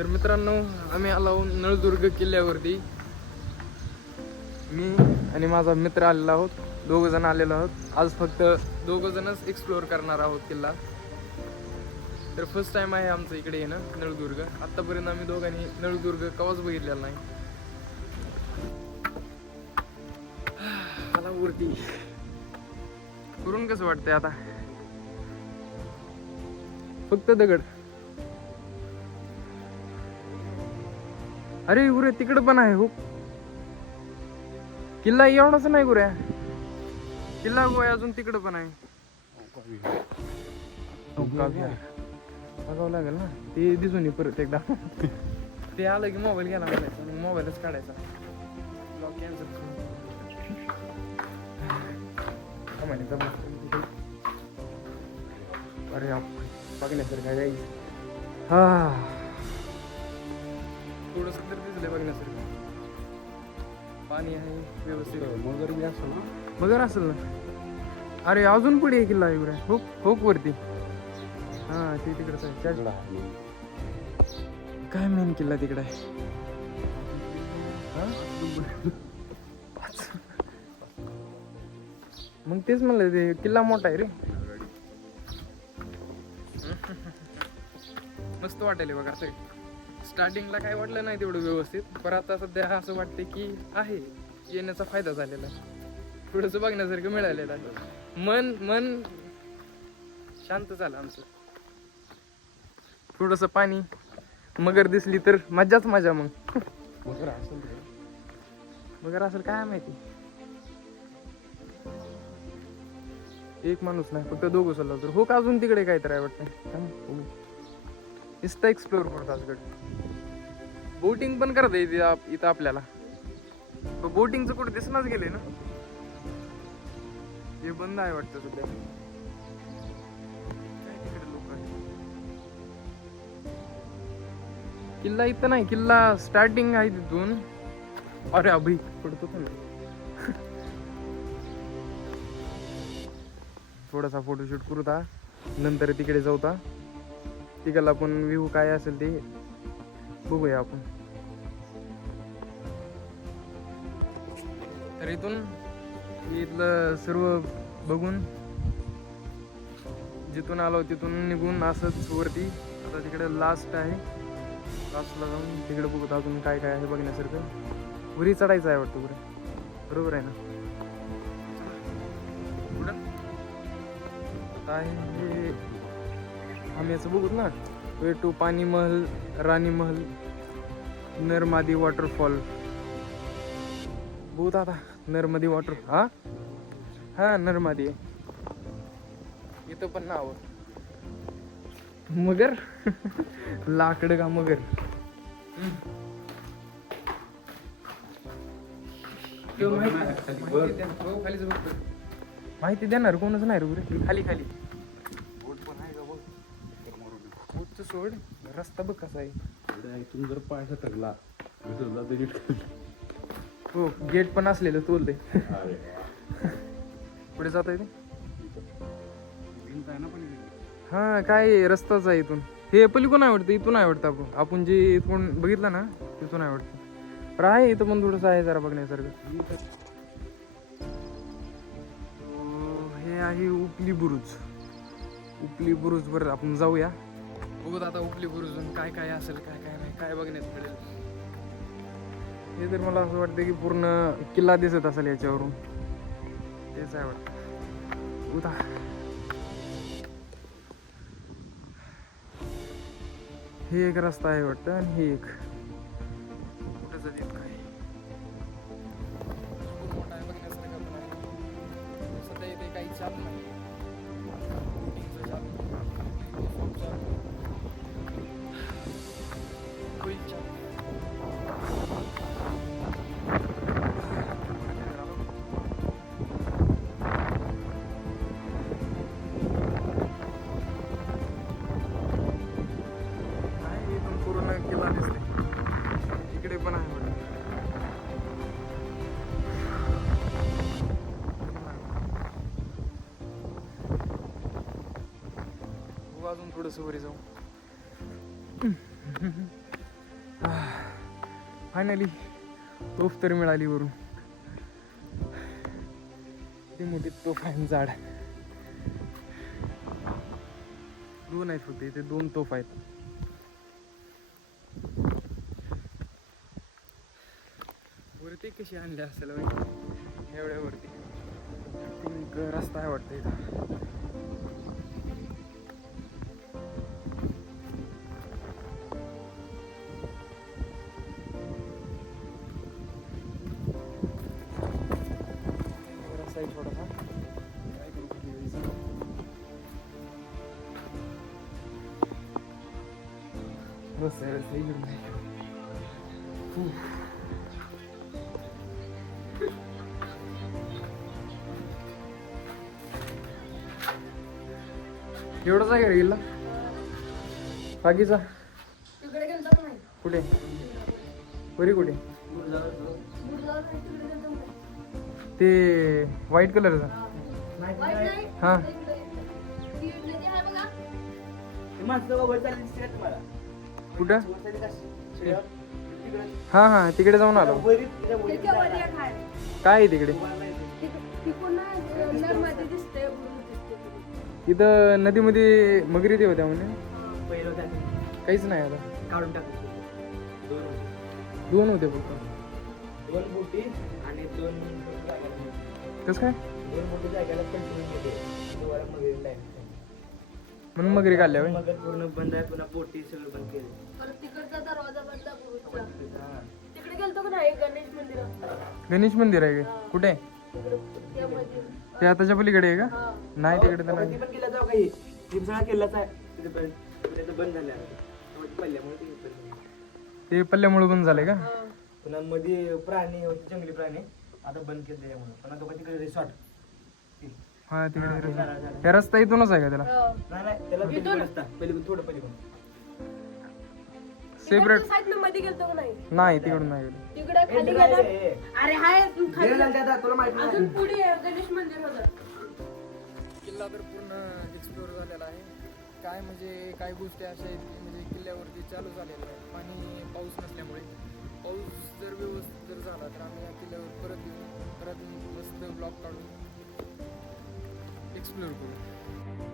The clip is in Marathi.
तर मित्रांनो, आम्ही आलो नळदुर्ग किल्ल्यावरती. मी आणि माझा मित्र आलेलो आहोत, 2 जण आलेलो आहोत. आज फक्त 2 जणच एक्सप्लोअर करणार आहोत किल्ला. तर फर्स्ट टाइम आहे आमचं इकडे येणं नळदुर्ग. आत्तापर्यंत आम्ही दोघांनी नळदुर्ग कवाच बघितलेला नाही. मला वरती करून कसं वाटतंय आता, फक्त दगड. अरे गुरे तिकडं पण आहे हो किल्ला, एवढाच नाही गुऱ्या, किल्ला गोय अजून तिकडं पण आहे. बघावं लागेल ना, ते दिसून ये परत एकदा. ते आलं की मोबाईल घ्यायला म्हणायचं, मोबाईलच काढायचा. Lock cancel. अरे बघण्यासारखं काय जाईल. हा थोडस तर दिसलंय बघण्यासारखं. पाणी आहे व्यवस्थित. मगर बी असं ना, मगर असेल ना. अरे अजून पुढे आहे किल्ला एवढा. होक वरती. हा ते तिकडच आहे. काय मेन किल्ला तिकडे आहे. मग तेच म्हणलं, ते किल्ला मोठा आहे रे. मस्त वाटेल बघा. स्टार्टिंगला काय वाटलं नाही तेवढं व्यवस्थित, पण आता सध्या असं वाटते की आहे, येण्याचा फायदा झालेला आहे. थोडस बघण्यासारखं मिळालेलं आहे. मन शांत झालं आमचं. थोडस पाणी, मगर दिसली तर मजाच मजा. मग मगर असेल रे, मगर असेल काय माहिती. एक माणूस नाही, फक्त 2 चालला तर. हो का अजून तिकडे काय तर आहे वाटतं. नुसतं एक्सप्लोअर करतो आजकडे. बोटिंग पण करता येते इथं आपल्याला. बोटिंगचं कुठे दिसणारच गेले ना, हे बंद आहे वाटतं सध्या. काय तिकडे लोक आहेत. किल्ला इथं नाही, किल्ला स्टार्टिंग आहे तिथून. अरे अभि पडतो पण. थोडासा फोटोशूट करू ता, नंतर तिकडे जाऊ ता. तिकडला पण व्ह्यू काय असेल ते बघूया आपण. तर इथून इथलं सर्व बघून, जिथून आलो तिथून निघून असंच वरती. आता तिकडे लास्ट आहे, लास्टला जाऊन तिकडे बघू अजून काय काय आहे बघण्यासारखं. वरी चढायचं आहे वाटतं बरोबर आहे ना. पुढं आहे आम्ही याचं बघूत ना. वे टू पाणी महल, राणी महल, नरमादी वॉटरफॉल बघूत आता. नर्मदी वॉटर, हा नर्मदी आहे इथं पण नाव. मगर लाकड का मगर. माहिती देणार कोणच नाही रे. खाली खाली बोट पण आहे का बघ. बोटचं सोड, रस्ता बघ कसा आहे. इथून जर पाय सटकला विसरला तरी. हो गेट पण असलेलं तोलते. पुढे जाता येते. हा काय रस्ताच आहे इथून. हे पलीकडून आवडतं, इथून आवडतं. आपण जे इथून बघितलं ना तिथून आवडतं. पण आहे इथं पण थोडंसं आहे जरा बघण्यासारखं. हे आहे उपली बुरुज. उपली बुरुज वर आपण जाऊया. बघूत आता उपली बुरुज काय काय असेल, काय काय नाही, काय बघण्यात मिळेल. हे तर मला असं वाटतं की पूर्ण किल्ला दिसत असेल याच्यावरून. तेच आहे वाटतं. उदा हे एक रस्ता आहे वाटतं, आणि हे एक कुठं जात काय मोठा आहे बघण्यासारखं पण आहे. सध्या इथे काही चालू नाही. अजून थोडंसं वरी जाऊ. फायनली तोफ तर मिळाली वरून. ती मोठी तोफ आहे जाड. 2 आहेत फक्त इथे, 2 तोफ आहेत. वरती कशी आणली असेल एवढ्या वरती. थिंक रस्ता आहे वाटतं इथं. रस्ता आहे छोटासा. काय करू किती वेळेस. रस्ता आहे इकडून नाही. एवढाच आहे का गेला बाकीचा तिकडे गेलतो का नाही? कुठे वरी कुठे गुडगाव नाही, तिकडे गेलतो का नाही? ते व्हाईट कलरचा वाईट नाही? हा. इकडे. ती नदी आहे बघा. कुठं हा हा तिकडे जाऊन आलो. त्याच्या वर एक आहे. काय आहे तिकडे तिकडून नदीमध्ये दिसते, बुडून दिसते. तिथं नदीमध्ये मगरी ते होत्या म्हणे. काहीच नाही आता. काढून टाकू 2 होते फक्त. 2 बोटी आणि 2 जागेला कसं काय 2 बोटी जागेला कंटिन्यू केले. दुवारा मगरी टाइम म्हणून मगरी काढल्या होय. मगर पूर्ण बंद आहे, पुन्हा बोटी सगळं बंद केले. परत तिकडचा दरवाजा बंद बुरुजचा. तिकडे गेलतो का नाही गणेश मंदिरात? गणेश मंदिर आहे का कुठे तिकडे त्यामध्ये. ते आताच्या पलीकडे आहे का हा. नाही तिकडे तर ती नाही. पण केला जाऊ काही ती सगळा केलाच आहे तिथे बंद झाले पडल्यामुळे ते बंद झालं. ते पल्ल्यामुळे बंद झाले का. हा. पुन्हा मध्ये प्राणी होते, जंगली प्राणी आता बंद केले त्याच्यामुळे. पुन्हा तो तिकडे रिसॉर्ट हा तिकडे त्या रस्ता इथूनच आहे का त्याला हा. नाही त्याला इथून? पलीकडे रस्ता पलीकडे थोडं पलीकडून सेपरेट तिकडच्या side न मध्ये गेलतो का नाही? नाही तिकडून नाही गेलो. तिकडे खाली गेला. अरे हाय खाली. तुला माहिती अजून पुढे गणेश मंदिर होतं. किल्ला तर पूर्ण एक्सप्लोर झालेला आहे. काय म्हणजे काही गोष्टी अशा आहेत की म्हणजे किल्ल्यावरती चालू झालेलं आहे. पाणी पाऊस नसल्यामुळे पाऊस जर व्यवस्थित जर झाला तर आम्ही या किल्ल्यावर परत येऊन परत मस्त ब्लॉक काढून एक्सप्लोर करू.